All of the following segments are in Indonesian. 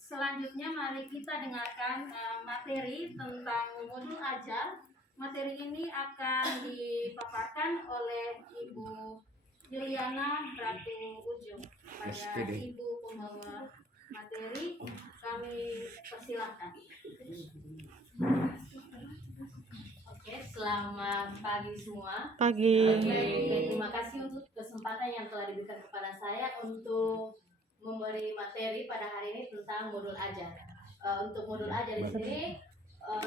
Selanjutnya mari kita dengarkan materi tentang modul ajar. Materi ini akan dipaparkan oleh Ibu Juliana Ratu Ujung. Pada Ibu pembawa materi, kami persilahkan. Oke, selamat pagi semua. Pagi. Terima kasih untuk kesempatan yang telah diberikan kepada saya untuk memberi materi pada hari ini tentang modul ajar. Untuk modul ajar di sini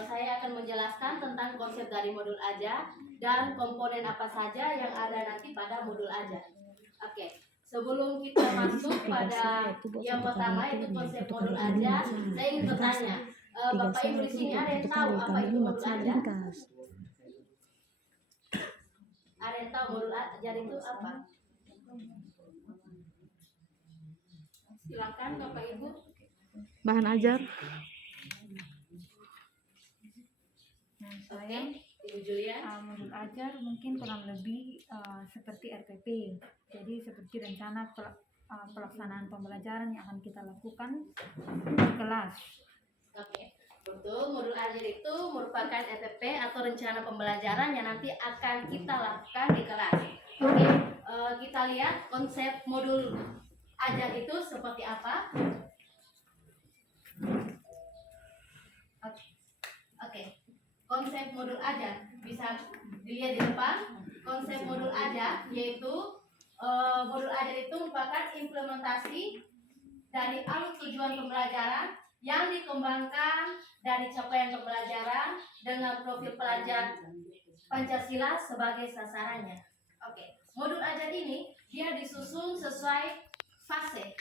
saya akan menjelaskan tentang konsep dari modul ajar dan komponen apa saja yang ada nanti pada modul ajar. Oke, sebelum kita masuk pada yang pertama yaitu konsep modul ajar, saya ingin bertanya, Bapak Ibu di sini ada yang tahu apa itu modul ajar? Ada yang tahu modul ajar itu apa? Silakan Bapak Ibu. Bahan ajar. Oke, Ibu Julia. Modul ajar mungkin kurang lebih seperti RPP. Jadi seperti rencana pelaksanaan pembelajaran yang akan kita lakukan di kelas. Oke, betul. Modul ajar itu merupakan RPP atau rencana pembelajaran yang nanti akan kita lakukan di kelas. Oke, kita lihat konsep modul ajar itu seperti apa. Oke. Konsep modul ajar bisa dilihat di depan. Konsep modul ajar yaitu modul ajar itu merupakan implementasi dari alur tujuan pembelajaran yang dikembangkan dari capaian pembelajaran dengan profil pelajar Pancasila sebagai sasarannya. Oke, modul ajar ini dia disusun sesuai fase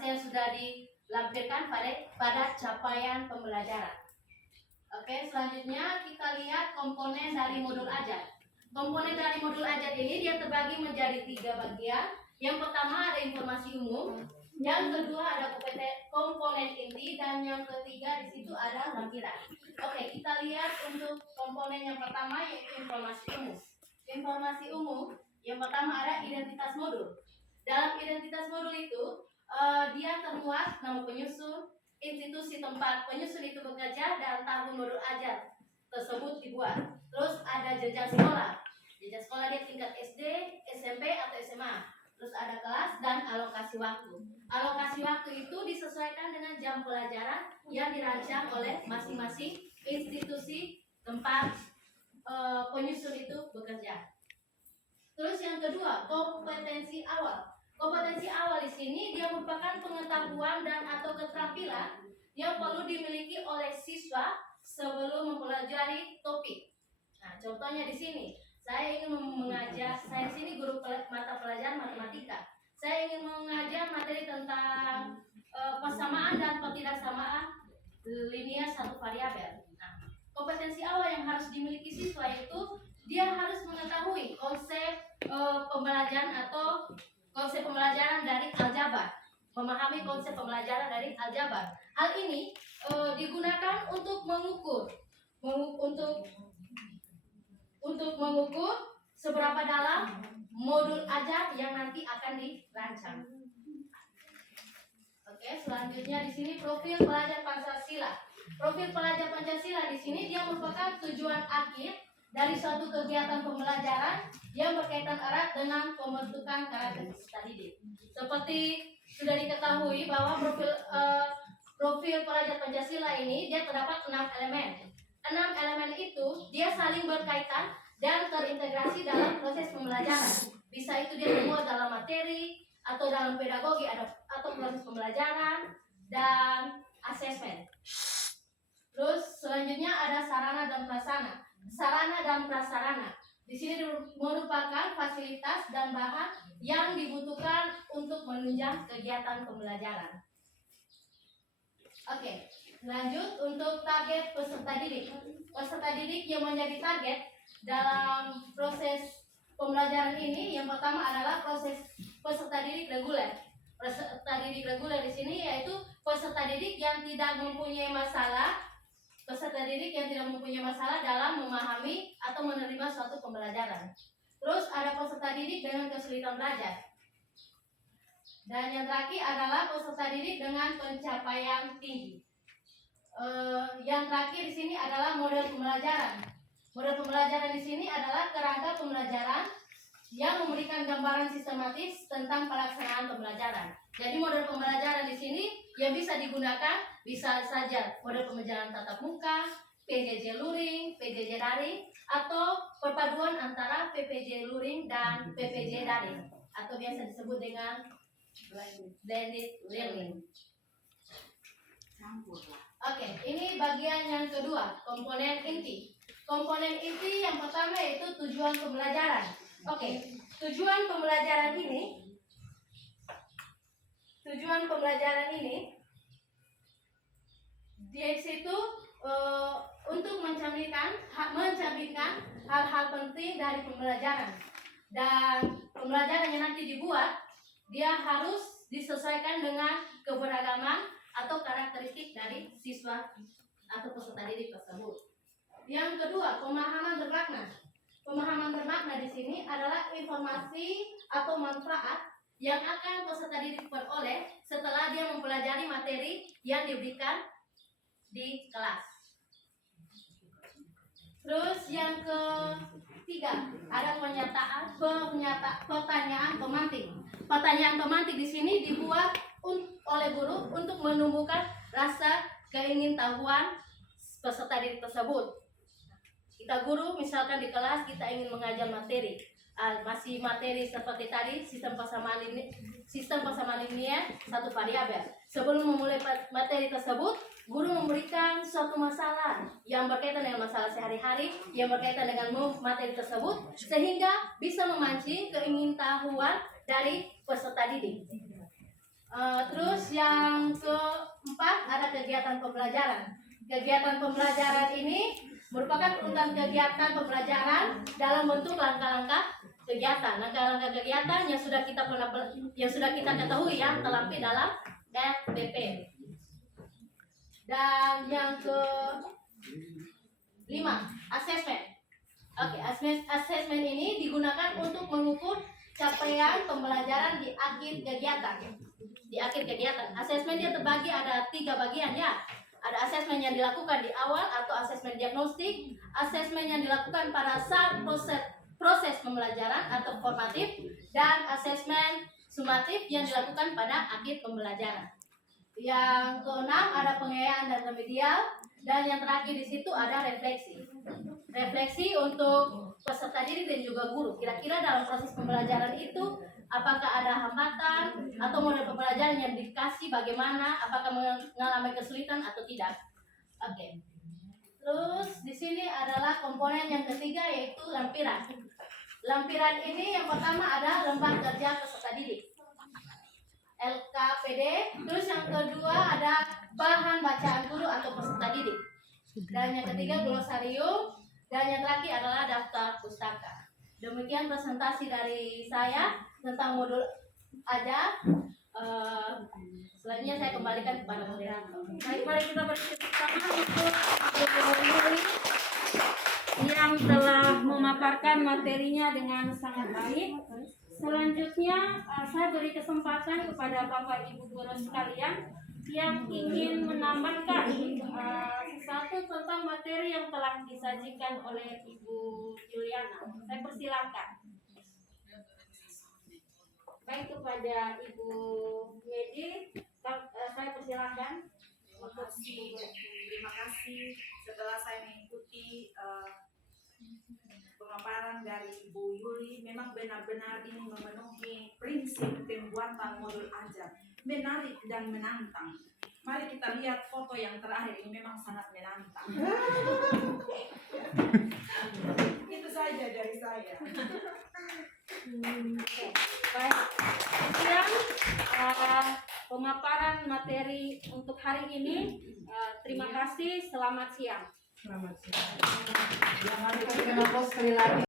yang sudah dilampirkan pada capaian pembelajaran. Oke, selanjutnya kita lihat komponen dari modul ajar. Komponen dari modul ajar ini dia terbagi menjadi 3 bagian. Yang pertama ada informasi umum, yang kedua ada komponen inti, dan yang ketiga di situ ada lampiran. Oke, kita lihat untuk komponen yang pertama yaitu informasi umum. Informasi umum yang pertama ada identitas modul. Dalam identitas modul itu dia termuat nama penyusun, institusi tempat penyusun itu bekerja, dan tahun modul ajar tersebut dibuat. Terus ada jenjang sekolah. Jenjang sekolah dia tingkat SD, SMP atau SMA. Terus ada kelas dan alokasi waktu. Alokasi waktu itu disesuaikan dengan jam pelajaran yang dirancang oleh masing-masing institusi tempat penyusun itu bekerja. Terus yang kedua, kompetensi awal. Kompetensi awal di sini dia merupakan pengetahuan dan atau keterampilan yang perlu dimiliki oleh siswa sebelum mempelajari topik. Nah, contohnya di sini, saya ingin mengajar, saya di sini guru mata pelajaran matematika. Saya ingin mengajar materi tentang persamaan dan ketidaksamaan linear satu variabel. Nah, kompetensi awal yang harus dimiliki siswa itu dia harus mengetahui konsep pembelajaran atau konsep pembelajaran dari aljabar, memahami konsep pembelajaran dari aljabar. Hal ini digunakan untuk mengukur seberapa dalam modul ajar yang nanti akan dirancang. Oke, selanjutnya di sini profil pelajar Pancasila. Profil pelajar Pancasila di sini dia merupakan tujuan akhir dari suatu kegiatan pembelajaran yang berkaitan erat dengan pembentukan karakter peserta didik. Seperti sudah diketahui bahwa profil pelajar Pancasila ini dia terdapat 6 elemen. 6 elemen itu dia saling berkaitan dan terintegrasi dalam proses pembelajaran. Bisa itu dia termuat dalam materi atau dalam pedagogi atau proses pembelajaran dan asesmen. Terus selanjutnya ada sarana dan prasarana. Sarana dan prasarana di sini merupakan fasilitas dan bahan yang dibutuhkan untuk menunjang kegiatan pembelajaran. Oke, lanjut untuk target peserta didik. Peserta didik yang menjadi target dalam proses pembelajaran ini yang pertama adalah proses peserta didik reguler. Peserta didik reguler di sini yaitu peserta didik yang tidak mempunyai masalah. Peserta didik yang tidak mempunyai masalah dalam memahami atau menerima suatu pembelajaran. Terus ada peserta didik dengan kesulitan belajar. Dan yang terakhir adalah peserta didik dengan pencapaian tinggi. Yang terakhir di sini adalah model pembelajaran. Model pembelajaran di sini adalah kerangka pembelajaran yang memberikan gambaran sistematis tentang pelaksanaan pembelajaran. Jadi model pembelajaran di sini yang bisa digunakan bisa saja model pembelajaran tatap muka, PJJ luring, PJJ daring, atau perpaduan antara PPJ luring dan PPJ daring, atau biasa disebut dengan blended learning. Oke, ini bagian yang kedua, komponen inti. Komponen inti yang pertama yaitu tujuan pembelajaran. Oke, tujuan pembelajaran ini di situ untuk mencerminkan hal-hal penting dari pembelajaran. Dan pembelajaran yang nanti dibuat, dia harus disesuaikan dengan keberagaman atau karakteristik dari siswa atau peserta didik tersebut. Yang kedua, pemahaman bermakna. Pemahaman bermakna di sini adalah informasi atau manfaat yang akan peserta didik peroleh setelah dia mempelajari materi yang diberikan di kelas. Terus yang ketiga, ada pertanyaan pemantik. Pertanyaan pemantik di sini dibuat oleh guru untuk menumbuhkan rasa keingintahuan peserta didik tersebut. Kita guru misalkan di kelas kita ingin mengajar materi, masih materi seperti tadi sistem persamaan linear satu variabel. Sebelum memulai materi tersebut, guru memberikan suatu masalah yang berkaitan dengan masalah sehari-hari, yang berkaitan dengan materi tersebut, sehingga bisa memancing keingintahuan dari peserta didik. Terus yang keempat ada kegiatan pembelajaran. Kegiatan pembelajaran ini merupakan urutan kegiatan pembelajaran dalam bentuk langkah-langkah kegiatan. Langkah-langkah kegiatan yang sudah kita ketahui yang terlampir dalam FDP. Dan yang kelima, asesmen. Oke, asesmen ini digunakan untuk mengukur capaian pembelajaran di akhir kegiatan. Asesmen dia terbagi ada 3 bagian ya. Ada asesmen yang dilakukan di awal atau asesmen diagnostik, asesmen yang dilakukan pada saat proses pembelajaran atau formatif, dan asesmen sumatif yang dilakukan pada akhir pembelajaran. Yang keenam ada pengayaan dan remedial, dan yang terakhir di situ ada refleksi. Refleksi untuk peserta didik dan juga guru. Kira-kira dalam proses pembelajaran itu apakah ada hambatan atau model pembelajaran yang dikasih bagaimana, apakah mengalami kesulitan atau tidak. Oke. Terus di sini adalah komponen yang ketiga yaitu lampiran. Lampiran ini yang pertama ada lembar kerja peserta didik, LKPD. Terus yang kedua ada bahan bacaan guru atau peserta didik. Dan yang ketiga glosarium, dan yang terakhir adalah daftar pustaka. Demikian presentasi dari saya tentang modul ajar. Selanjutnya saya kembalikan kepada moderator. Baik, mari kita beri tepuk tangan untuk Yuli yang telah memaparkan materinya dengan sangat baik. Selanjutnya saya beri kesempatan kepada Bapak Ibu guru sekalian yang ingin menambahkan sesuatu tentang materi yang telah disajikan oleh Ibu Juliana. Saya persilakan. Baik, kepada Ibu Medi, saya persilakan. Terima kasih. Setelah saya mengikuti pemaparan dari Ibu Yuli, memang benar-benar ini memenuhi prinsip pembuatan modul ajar, menarik dan menantang. Mari kita lihat foto yang terakhir, ini memang sangat menantang. Itu saja dari saya. Baik, sekian pemaparan materi untuk hari ini. Terima kasih, selamat siang. Selamat siang. Jangan lupa sekali lagi.